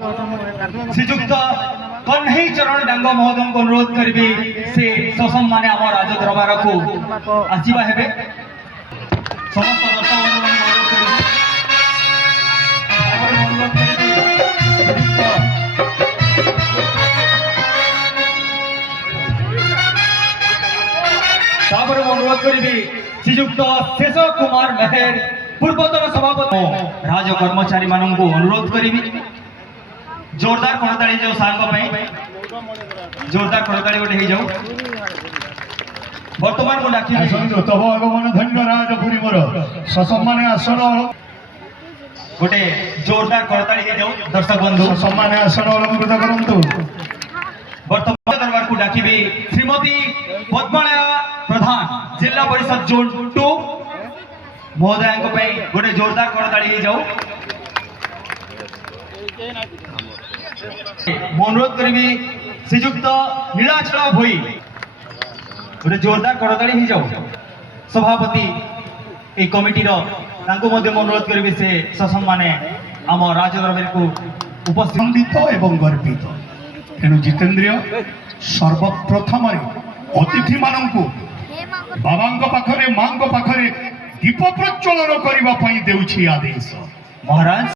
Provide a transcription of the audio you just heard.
श्रीजुक्त कन्हई चरण डांग महोदय को अनुरोध करी से ससम माने आम राज दरबार को आसवा हेबे समस्त दर्शक अनुरोध करी श्रीजुक्त शेष कुमार मेहर पूर्वतन सभापति राज कर्मचारी मान को अनुरोध करी जोरदार करताली जो सांग जोरदार करताली गोटे हो जाऊ वर्तमान को डाकी तब आगमन धन्य राजपुरी मोर ससम्मान आसन गोटे जोरदार करताली हो जाऊ दर्शक बंधु सम्मान आसन अलंकृत करंतु वर्तमान दरबार को डाकी श्रीमती पद्मलया प्रधान जिला परिषद जोन 2 महोदय गोटे जोरदार करताली हो जाऊ अनुरोध करी श्रीजुक्त नीलाचल भोई गोटे जोरदार करताली हो जाऊ सभापति ए कमिटी अनुरोध करी से ससम माने आम राजदरबार को उपस्थित एवं गर्वित तेणु जितेन्द्रिय सर्वप्रथम अतिथि मानू बाबा पाखरे माँ पाखरे दीप प्रज्वलन करने देउछि आदेश महाराज।